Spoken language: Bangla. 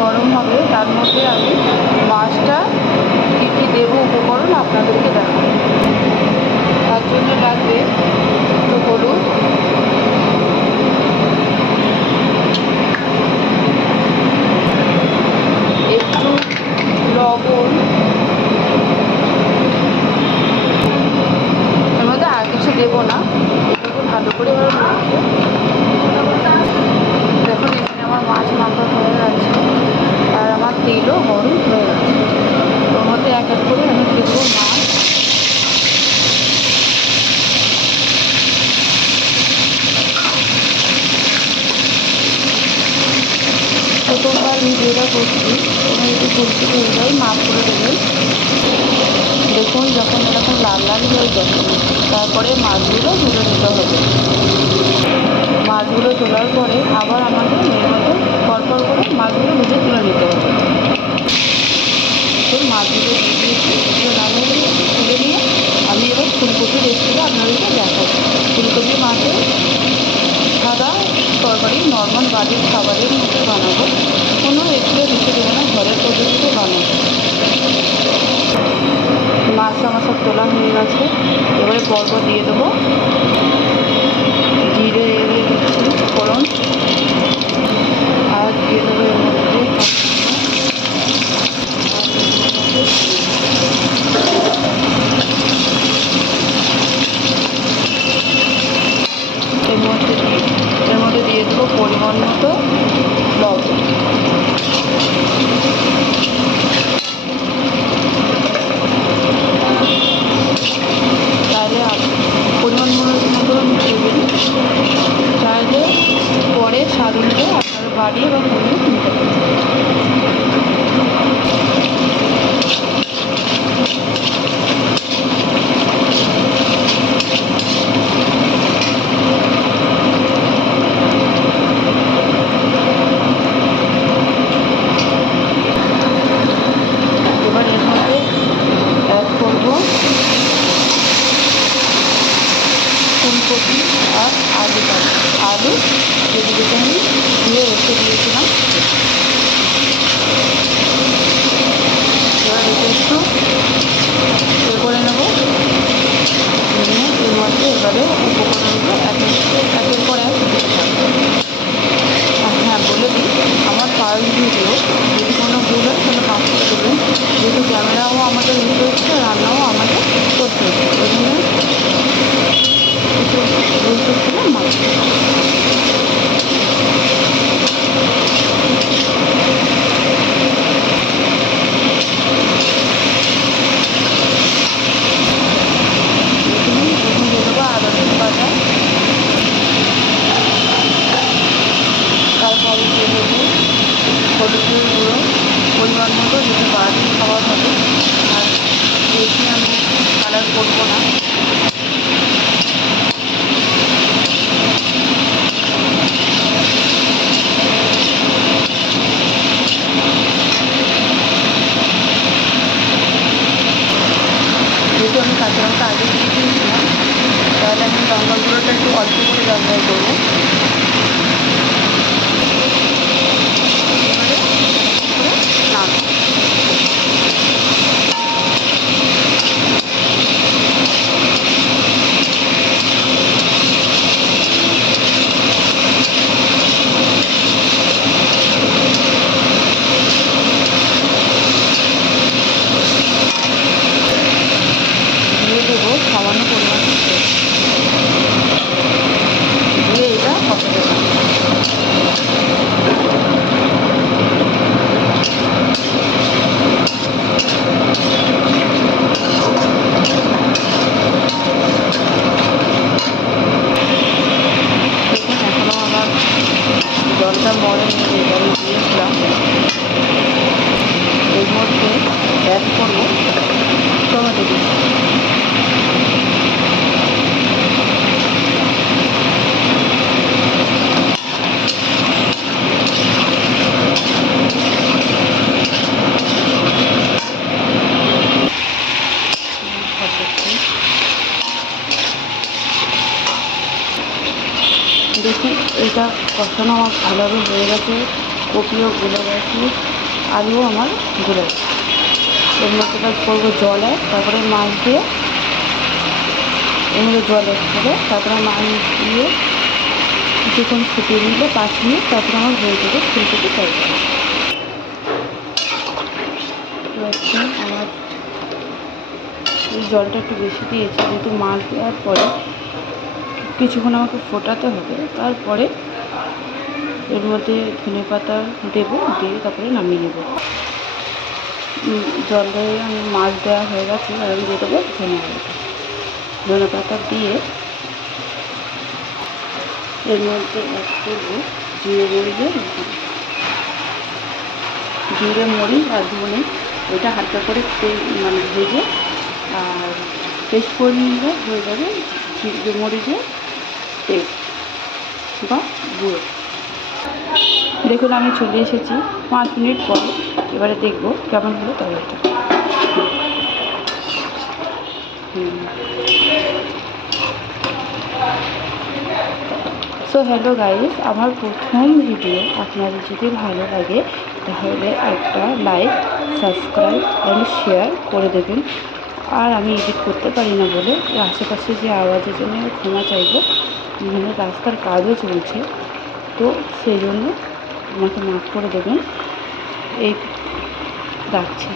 গরম হবে, তার মধ্যে আমি মাছটা কী কী দেবো উপকরণ আপনাদেরকে দেখাবো। তার জন্য লাগবে একটু হলুদ, একটু লবণ, এর মধ্যে আর কিছু দেবো না। এটাকে ভালো করে এবার মেখে, দেখুন এখানে আমার মাছ মাখা হয়ে গেছে আর আমার তেলও গরম হয়ে গেছে। ওর মধ্যে এক এক করে আমি দেবো মাছ। প্রথমবার ভিডিওটা করছি, তোমরা যদি ভুলতে হয়ে যায় মাফ করে দেবেন। দেখুন যখন এরকম লাল লাল হয়ে যাবে, তারপরে মাছগুলো তুলে নিতে হবে। মাছগুলো তোলার পরে আবার আমাদের এর মধ্যে পরপর করে মাছগুলো ভেজে তুলে নিতে হবে। তো মাছগুলো দিয়ে লাল হয়ে তুলে নিয়ে আমি এবার ফুলকপির রেসিপিটা আপনাদেরকে দেখাবো। ফুলকপি মাছের সাদা তরকারি নর্মাল বাড়ির খাবারের মধ্যে বানাবো, কোনো এক্সট্রা কিছু দেবো না, ঘরের পদ্ধতিতে বানাবো। মাছটা আমার সব তোলা হয়ে গেছে, এবারে পরপর দিয়ে দেবো জিরে দিয়ে দিচ্ছি ফোড়ন, আর দিয়ে দেবো এর মধ্যে এর মধ্যে দিয়ে দেবো পরিমাণ মতো লবণ। তাহলে পরিমাণ মতো দেবেন, তাহলে পরে স্বাদ অনুযায়ী আপনারা বাড়িয়ে বা কমিয়ে নিতে পারেন। এবার এর মধ্যে অ্যাড করবো ফুলকপি আর আলু যেগুলোকে আমি ধুয়ে রেখে দিয়েছিলাম। এবার এটা একটু এ করে নেবো, নিয়ে এর মধ্যে এবারে উপকরণগুলো একের পর এক দিতে থাকবো। হ্যাঁ বলে দিই, আমার ফার্স্ট ভিডিও, যদি কোনো ভুল হয় তাহলে মাফ করে দেবেন, যেহেতু ক্যামেরাও আমাদের ইউজ হচ্ছে, রান্নাও আমাদের করতে হচ্ছে, ওই জন্য কিছু ভুল করছিল মাফ করে দেবেন। প্রথম দিয়ে দেবো আদা রসুন বাটা, তারপর দিয়ে দেবো হলুদের গুঁড়ো পরিমাণ মতো, যেটা বাড়ির খাবার হবে, আর বেশি আমি কালার করবো না। যেহেতু আমি কাঁচা লঙ্কা আগে দিয়ে দিয়েছিলাম, তাহলে আমি লঙ্কা গুঁড়োটা একটু অল্প করে ব্যবহার করবো। এবারে নাম দিয়ে দেবো সামান্য পরিমাণ দিয়ে এটা কষা দেবো। দেখুন এখনও আমার জলটা মরেনি, যেটা আমি দিয়েছিলাম। এর মধ্যে অ্যাড করবো টমেটো দিয়ে। দেখুন এটা কষানো আমার ভালোভাবে হয়ে গেছে, কপিও গলে গেছে। পাশে আলু আমার গলে গেছে। এর মধ্যে কাজ করবো জল তারপরে মাছ দিয়ে এর মধ্যে জল করে তারপরে মাছ দিয়ে কিছুক্ষণ ফুটিয়ে নিলে 5 মিনিট, তারপরে আমার হয়ে যাবে ফুলকপি তরকারি। আমার এই জলটা একটু বেশি দিয়েছি, যেহেতু মাছ দেওয়ার পরে কিছুক্ষণ আমাকে ফোটাতে হবে। তারপরে এর মধ্যে ধনে পাতা দেবো, দিয়ে তারপরে নামিয়ে নেব। জল দিয়ে আমি মাছ দেওয়া হয়ে গেছে, আর আমি দিয়ে দেবো ধনে পাতা দিয়ে এর মধ্যে অ্যাড করবো জিরে মরিচ আর ধনে। ওইটা হালকা করে মানে ভেজে আর পেস্ট করে নিলে হয়ে যাবে জিরে মরিচের পেস্ট বা গুঁড়ো। দেখুন আমি চলে এসেছি 5 মিনিট পরে। এবারে দেখবো কেমন হলো তরকারিটা। সো হ্যালো গাইস, আমার প্রথম ভিডিও আপনাদের যদি ভালো লাগে তাহলে একটা লাইক, সাবস্ক্রাইব অ্যান্ড শেয়ার করে দেবেন। আর আমি এডিট করতে পারি না বলে আশেপাশে যে আওয়াজের জন্য ক্ষমা চাইব। এখানে রাস্তার কাজও চলছে, তো সেই জন্য আমাকে মাফ করে দেবেন। এই রাখছি।